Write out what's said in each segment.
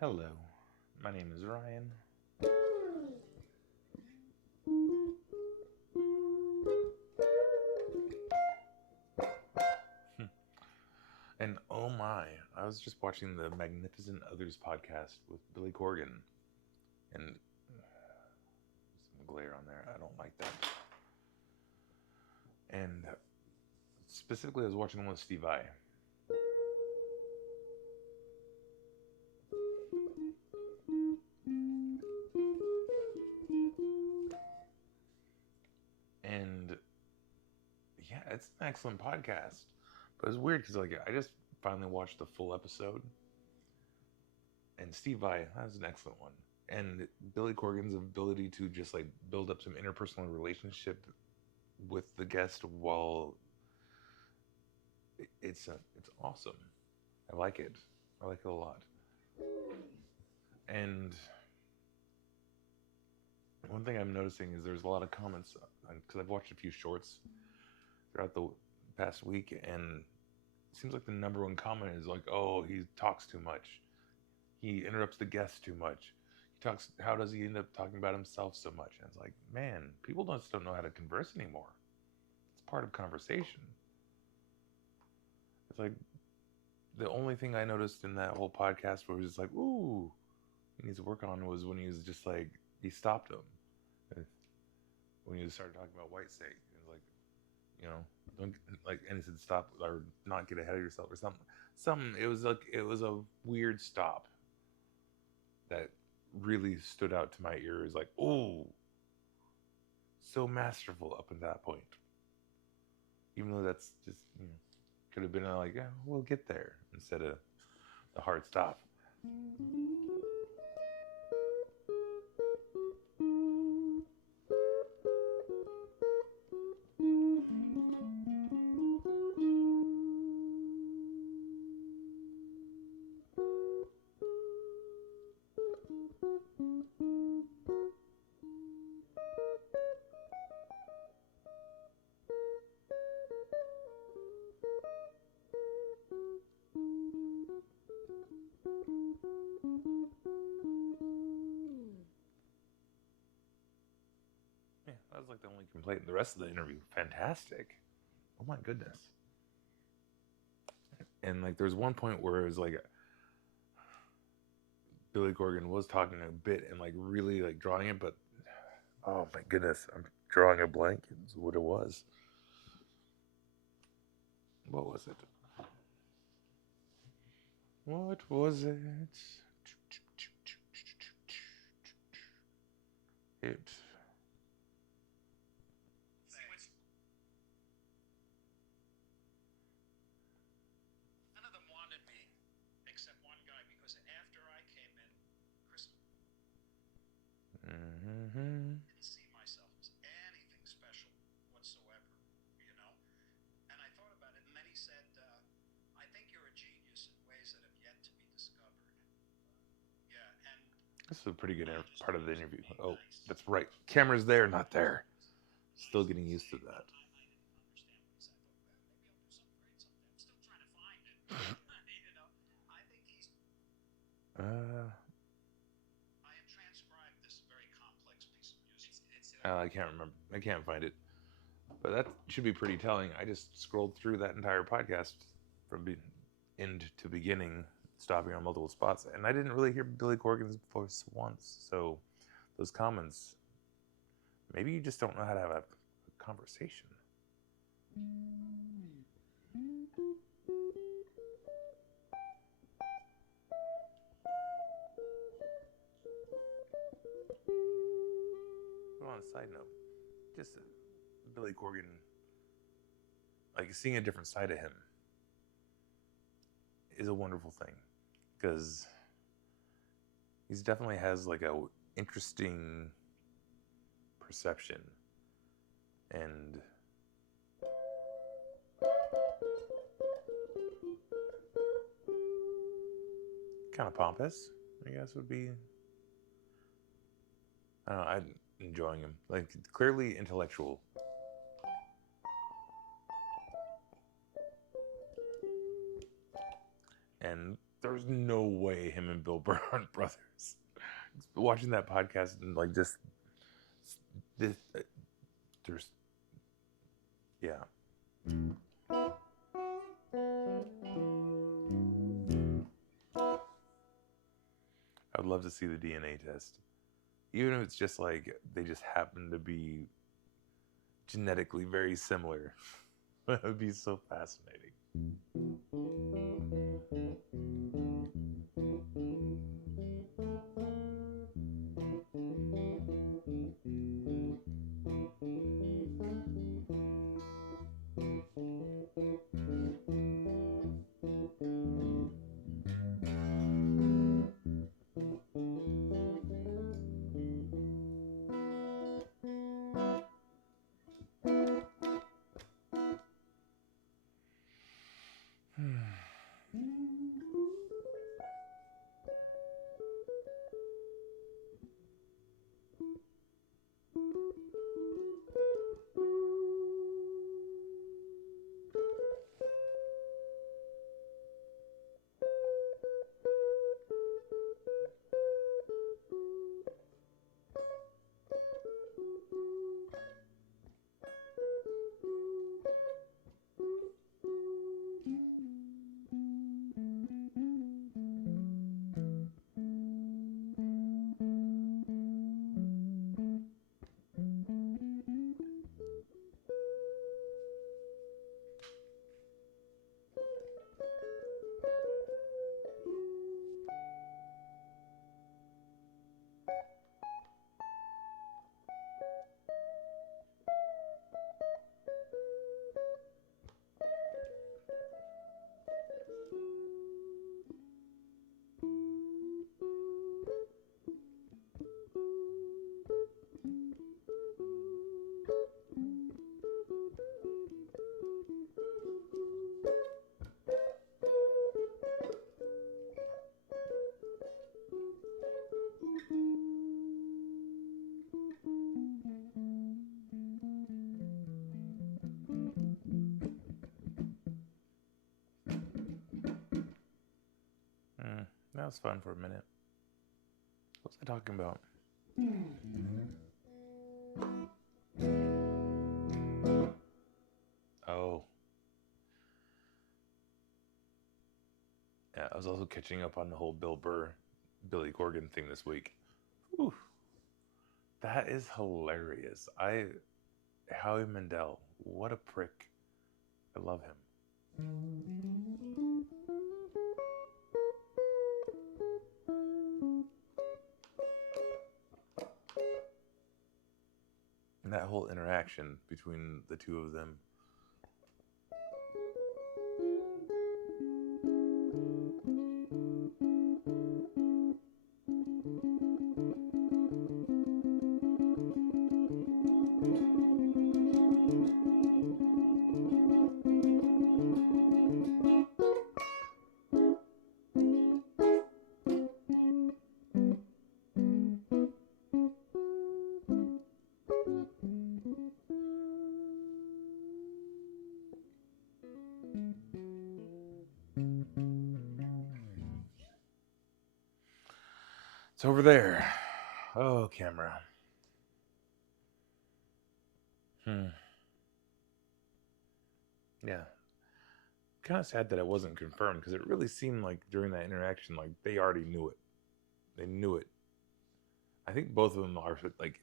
Hello, my name is Ryan. And oh my, I was just watching the Magnificent Others podcast with Billy Corgan, and some glare on there. I don't like that. And specifically, I was watching one with Steve I. And yeah, it's an excellent podcast. But it's weird because I just finally watched the full episode, and Steve Vai, that was an excellent one. And Billy Corgan's ability to just build up some interpersonal relationship with the guest while it's awesome. I like it. I like it a lot. And one thing I'm noticing is there's a lot of comments because I've watched a few shorts throughout the past week, and it seems like the number one comment is like, "Oh, he talks too much. He interrupts the guests too much. He talks. How does he end up talking about himself so much?" And it's like, man, people just don't know how to converse anymore. It's part of conversation. It's like the only thing I noticed in that whole podcast where it was just like, "Ooh, he needs to work on," was when he was just like, he stopped him when he started talking about white steak. It was like, don't and he said stop or not get ahead of yourself or something. It was like it was a weird stop that really stood out to my ears. Like, oh, so masterful up until that point. Even though that's just could have been like, yeah, we'll get there instead of the hard stop. Yeah, that was like the only complaint. The rest of the interview, fantastic. Oh my goodness. And like there's one point where it was like Billy Corgan was talking a bit and like really like drawing it, but oh my goodness, I'm drawing a blank. It's what it was. What was it? What was it? It. None of them wanted me, except one guy, because after I came in, Chris Mm-hmm. didn't see myself as anything special whatsoever, you know? And I thought about it, and then he said, I think you're a genius in ways that have yet to be discovered. Yeah, and This is a pretty good I just part of thought the he was interview. being Oh, nice. that's right. Camera's there, not there. Still getting used to that. I didn't understand what he said. I thought, well, maybe I'll do something great someday. I'm still trying to find it. You know, I think he's. I have transcribed this very complex piece of music. I can't remember. I can't find it. But that should be pretty telling. I just scrolled through that entire podcast from end to beginning, stopping on multiple spots, and I didn't really hear Billy Corgan's voice once. So those comments, maybe you just don't know how to have a conversation. But on a side note, just Billy Corgan, like seeing a different side of him is a wonderful thing because he's definitely has like a interesting perception and kind of pompous, I guess would be. I don't know, I'm enjoying him. Like clearly intellectual. And there's there's no way him and Bill Burr aren't brothers. Watching that podcast and like just this, there's yeah. I would love to see the DNA test, even if it's just like they just happen to be genetically very similar. That would be so fascinating. That was fun for a minute. What was I talking about? Oh. Yeah, I was also catching up on the whole Bill Burr, Billy Corgan thing this week. Whew. That is hilarious. Howie Mandel, what a prick. I love him. And that whole interaction between the two of them. It's over there. Oh, camera. Yeah. Kind of sad that it wasn't confirmed because it really seemed like during that interaction, like they already knew it. They knew it. I think both of them are like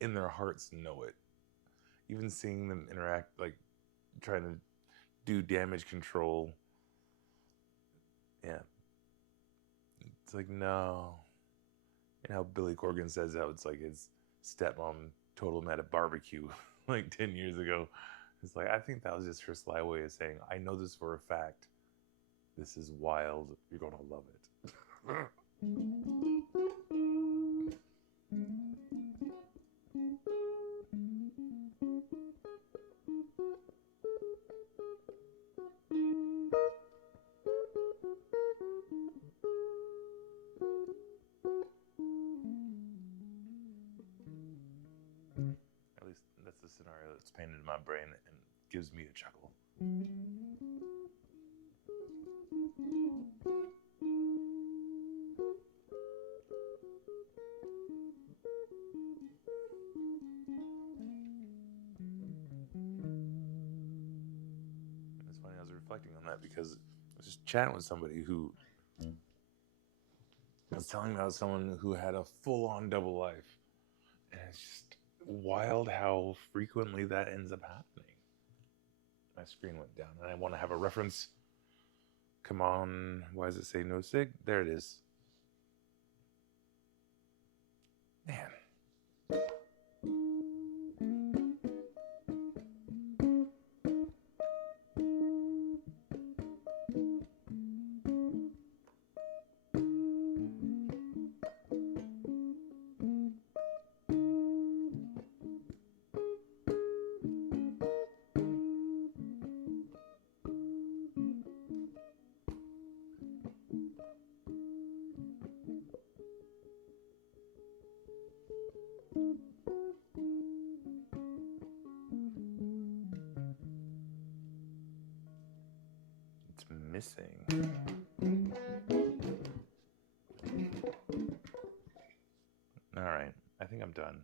in their hearts know it. Even seeing them interact, like trying to do damage control. Yeah. It's like, no. And how Billy Corgan says how it's like his stepmom told him at a barbecue like 10 years ago. It's like, I think that was just her sly way of saying, I know this for a fact. This is wild. You're going to love it. At least that's the scenario that's painted in my brain and gives me a chuckle. reflecting on that because I was just chatting with somebody who was telling me about someone who had a full-on double life, and it's just wild how frequently that ends up happening. My screen went down, and I want to have a reference. Come on, why does it say no sig? There it is. Man. Missing. All right, I think I'm done.